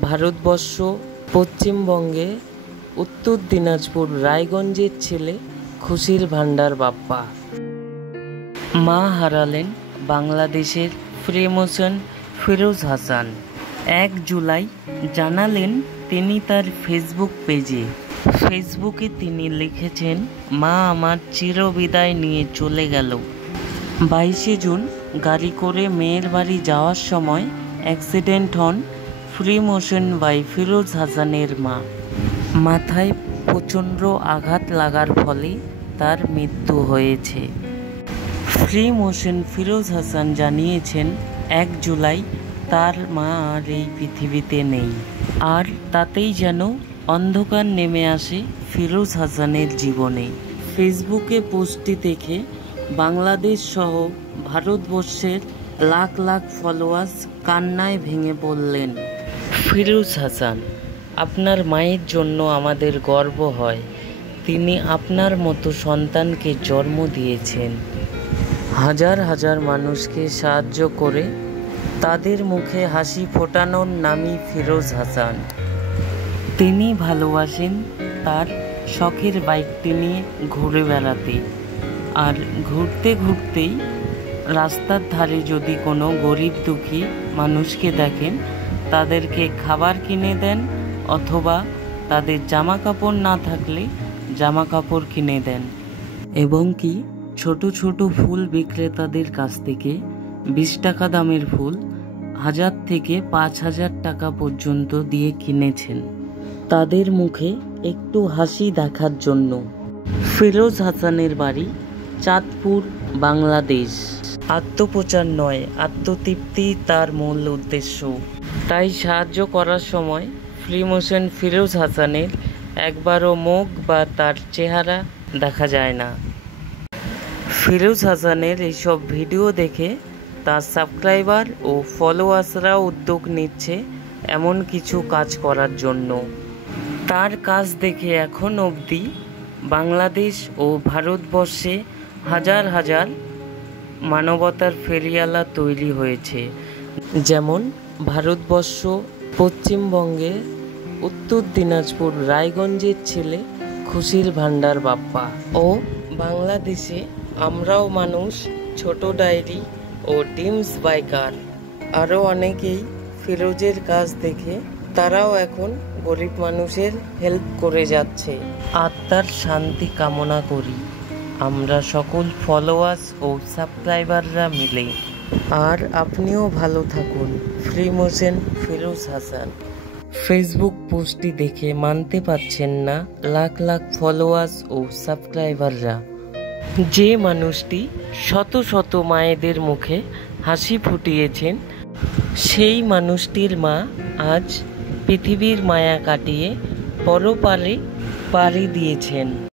ভারতবর্ষ, পশ্চিমবঙ্গে, উত্তর দিনাজপুর রায়গঞ্জের ছেলে খুশির ভান্ডার বাপ্পা। মা হারালেন বাংলাদেশের ফ্রেমোশন ফিরোজ হাসান। 1 জুলাই জানালেন তিনি তার ফেসবুক পেজে। ফেসবুকে তিনি লিখেছেন, মা আমার চিরবিদায় নিয়ে চলে গেল। 22 জুন গাড়ি করে মেয়ের বাড়ি যাওয়ার সময় অ্যাক্সিডেন্ট হন ফ্রিমোশন বাই ফিরোজ হাসানের মা। মাথায় প্রচণ্ড আঘাত লাগার ফলে তার মৃত্যু হয়েছে। ফ্রিমোশন ফিরোজ হাসান জানিয়েছেন, 1 জুলাই তার মা আর এই পৃথিবীতে নেই। আর তাতেই যেন অন্ধকার নেমে আসে ফিরোজ হাসানের জীবনে। ফেসবুকে পোস্টটি দেখে বাংলাদেশ সহ ভারতবর্ষের লাখ লাখ ফলোয়ার্স কান্নায় ভেঙে পড়লেন। ফিরোজ হাসান, আপনার মায়ের জন্য আমাদের গর্ব হয়। তিনি আপনার মতো সন্তানকে জন্ম দিয়েছেন। হাজার হাজার মানুষকে সাহায্য করে তাদের মুখে হাসি ফোটানোর নামই ফিরোজ হাসান। তিনি ভালোবাসেন তার শখের বাইকটি নিয়ে ঘুরে বেড়াতে। আর ঘুরতে ঘুরতেই রাস্তার ধারে যদি কোনো গরিব দুঃখী মানুষকে দেখেন, তাদেরকে খাবার কিনে দেন অথবা তাদের জামা কাপড় না থাকলে জামা কাপড় কিনে দেন। এবং কি ছোট ছোট ফুল বিক্রেতাদের কাছ থেকে 20 টাকা দামের ফুল 1000 থেকে 5000 টাকা পর্যন্ত দিয়ে কিনেছেন, তাদের মুখে একটু হাসি দেখার জন্য। ফিরোজ হাসানের বাড়ি চাঁদপুর, বাংলাদেশ। আত্মপ্রচার নয়, আত্মতৃপ্তি তার মূল উদ্দেশ্য। তাই সাহায্য করার সময় ফ্রিমোশন ফিরোজ হাসানের একবারও মুখ বা তার চেহারা দেখা যায় না। ফিরোজ হাসানের এইসব ভিডিও দেখে তার সাবস্ক্রাইবার ও ফলোয়ার্সরাও উদ্যোগ নিচ্ছে এমন কিছু কাজ করার জন্য। তার কাজ দেখে এখন অবধি বাংলাদেশ ও ভারতবর্ষে হাজার হাজার মানবতার ফেরিওয়ালা তৈরি হয়েছে। যেমন ভারতবর্ষ, পশ্চিমবঙ্গে, উত্তর দিনাজপুর রায়গঞ্জের ছেলে খুশির ভান্ডার বাপ্পা। ও বাংলাদেশে আমরাও মানুষ, ছোট ডায়েরি ও ডিমস বাইকার আরও অনেকেই ফিরোজের কাজ দেখে তারাও এখন গরিব মানুষের হেল্প করে যাচ্ছে। আত্মার শান্তি কামনা করি আমরা সকল ফলোয়ার্স ও সাবস্ক্রাইবাররা মিলে। আর আপনিও ভালো থাকুন। ফ্রিমোশন ফিরোজ হাসান। ফেসবুক পোস্টটি দেখে মানতে পারছেন না লাখ লাখ ফলোয়ার্স ও সাবস্ক্রাইবাররা। যে মানুষটি শত শত মায়েদের মুখে হাসি ফুটিয়েছেন, সেই মানুষটির মা আজ পৃথিবীর মায়া কাটিয়ে পরপারে পাড়ি দিয়েছেন।